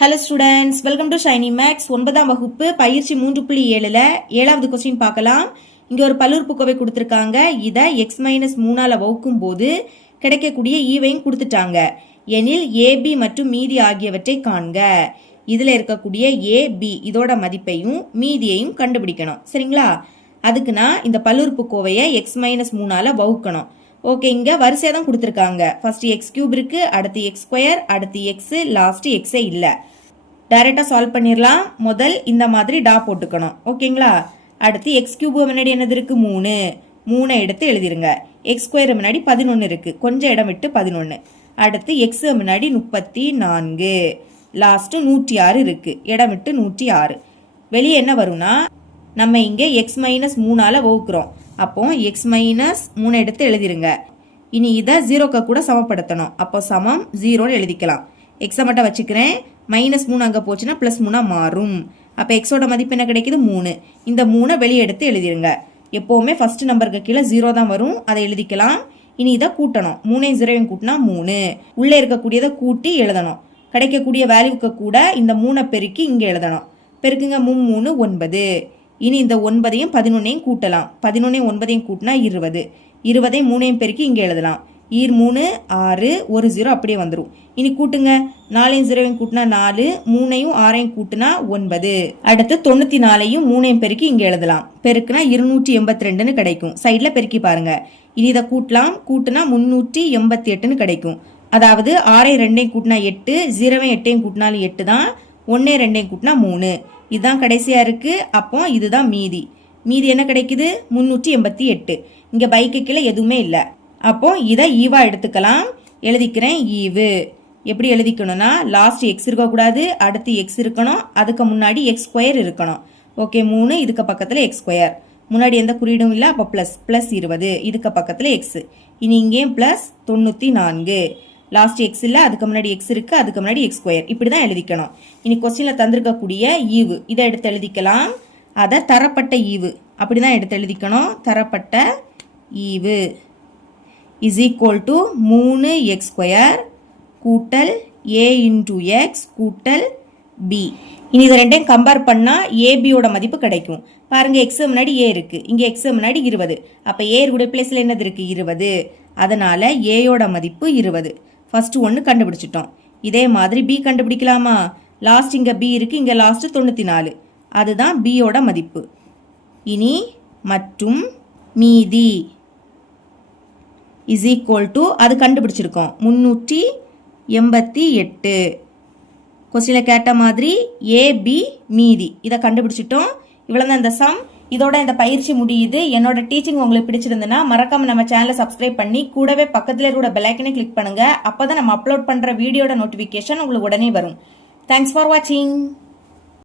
Hello students, welcome to Shiny Max. 9ஆம் வகுப்பு பயிற்சி 3.7ல 7வது கொஸ்டின் பார்க்கலாம். இங்க ஒரு பல்லுறுப்புக்கோவை கொடுத்திருக்காங்க. இத x-3ஆல வகுக்கும் போது கிடைக்கக்கூடிய ஈவையும் கொடுத்துட்டாங்க. எனில் AB மற்றும் மீதி ஆகியவற்றை காண்க. இதுல இருக்கக்கூடிய AB இதோட மதிப்பையும் மீதியையும் கண்டுபிடிக்கணும். சரிங்களா? அதுக்கு நான் இந்த பல்லுறுப்புக்கோவையை x-3ஆல வகுக்கணும். ஓகே, இங்க வரிசையா தான் கொடுத்திருக்காங்க. ஃபர்ஸ்ட் x³ இருக்கு, அடுத்து x², அடுத்து x, லாஸ்ட் x இல்ல. டைரக்டா சால்வ் பண்ணிரலாம். முதல் இந்த மாதிரி டா போட்டுக்கணும். ஓகேங்களா? அடுத்து x³ முன்னாடி என்னது இருக்கு? 3. 3 எடுத்து எழுதிருங்க. x² முன்னாடி 11 இருக்கு. கொஞ்சம் இடம் விட்டு 11. அடுத்து x முன்னாடி 34. லாஸ்ட் 106 இருக்கு. இடம் விட்டு 106. வெளியே என்ன வரும்னா நம்ம இங்க x-3ஆல வகுக்கிறோம். அப்போ x-3 எடுத்து எழுதிருங்க. இனி இதை 0க்கு கூட சமப்படுத்தணும். அப்போ சமம் 0 எழுதிக்கலாம். x மட்டும் வச்சுக்கிறேன். -3 அங்க போச்சுன்னா +3 மாறும். அப்போ xோட மதிப்பு என்ன கிடைக்குது? 3. இந்த 3 வெளியே எடுத்து எழுதிருங்க. எப்பவுமே ஃபர்ஸ்ட் நம்பருக்கு கீழே 0 தான் வரும். அதை எழுதிக்கலாம். இனி இதை கூட்டணும். 3 0 கூட்டினா 3. உள்ளே இருக்கக்கூடியதை கூட்டி எழுதணும். கிடைக்கக்கூடிய வேல்யூக்கு கூட இந்த 3 பெருக்கி இங்க எழுதணும். பெருக்குங்க. 3 9. இனி இந்த 9ஐயும் 11ஐயும் கூட்டலாம். 11ஐயும் 9ஐயும் கூட்டினா 20. 20ஐயும் 3ஐயும் பெருக்கி இங்கே எழுதலாம். 3 6, 1 0 அப்படியே வந்துடும். இனி கூட்டுங்க. 4ஐயும் 0ஐயும் கூட்டினா 4, 3ஐயும் 6ஐயும் கூட்டினா 9. அடுத்து 94ஐயும் 3ஐயும் பெருக்கி இங்கே எழுதலாம். பெருக்குனா 282ன்னு கிடைக்கும். சைடில் பெருக்கி பாருங்க. இனி இதை கூட்டலாம். கூட்டினா 388ன்னு கிடைக்கும். அதாவது 6ஐயும் 2ஐயும் கூட்டினா 8, 0ஐயும் 8ஐயும் கூட்டினாலும் 8 தான். 1 2ஐயும் கூட்டினா 3. இதுதான் கடைசியா இருக்கு. அப்போ இதுதான் மீதி. மீதி என்ன கிடைக்குது? 388. இங்க பைக்கு கீழே எதுவுமே இல்லை. அப்போ இதை ஈவா எடுத்துக்கலாம். எழுதிக்கிறேன் ஈவு. எப்படி எழுதிக்கணும்னா லாஸ்ட் x இருக்கக்கூடாது, அடுத்து x இருக்கணும், அதுக்கு முன்னாடி x² இருக்கணும். ஓகே, 3 இதுக்கு பக்கத்துல x². முன்னாடி எந்த குறியீடும் இல்லை. அப்போ ++ 20 இதுக்கு பக்கத்துல x. இனி இங்கேயும் +94. லாஸ்ட் x இல்ல, அதுக்கு முன்னாடி x இருக்கு, அதுக்கு முன்னாடி x². இப்படிதான் எழுதிக்கணும். இனி கொஸ்டின்ல தந்திருக்கக்கூடிய ஈவு இதை எடுத்து எழுதிக்கலாம். அதை தரப்பட்ட ஈவு அப்படிதான் எடுத்து எழுதிக்கணும். தரப்பட்ட ஈவு இஸ் ஈக்குவல் டு 3x² கூட்டல் a இன்டூ x கூட்டல் b. இனி இதை ரெண்டையும் கம்பேர் பண்ணா ஏபியோட மதிப்பு கிடைக்கும். பாருங்க, x முன்னாடி a இருக்கு, இங்க x முன்னாடி 20. அப்ப a உடைய பிளேஸ்ல என்னது இருக்கு? 20. அதனால ஏயோட மதிப்பு 20. ஃபர்ஸ்ட் ஒன்று கண்டுபிடிச்சிட்டோம். இதே மாதிரி b கண்டுபிடிக்கலாமா? லாஸ்ட் இங்க b இருக்கு, இங்க லாஸ்ட் 94. அதுதான் b யோட மதிப்பு. இனி மற்றும் மீதி இஸ் ஈக்குவல் டு அது கண்டுபிடிச்சிருக்கோம் 388. கொஸ்டின்ல கேட்ட மாதிரி AB மீதி இதை கண்டுபிடிச்சிட்டோம். இவ்வளவுதான் இந்த சம். இதோட இந்த பயிற்சி முடியுது. என்னோட டீச்சிங் உங்களுக்கு பிடிச்சிருந்ததுன்னா மறக்காம நம்ம சேனலை சப்ஸ்கிரைப் பண்ணி கூடவே பக்கத்துல இருக்கிற பெல் ஐக்கனை கிளிக் பண்ணுங்க. அப்பதான் நம்ம அப்லோட் பண்ற வீடியோட நோட்டிபிகேஷன் உங்களுக்கு உடனே வரும். தேங்க்ஸ் ஃபார் வாட்சிங்.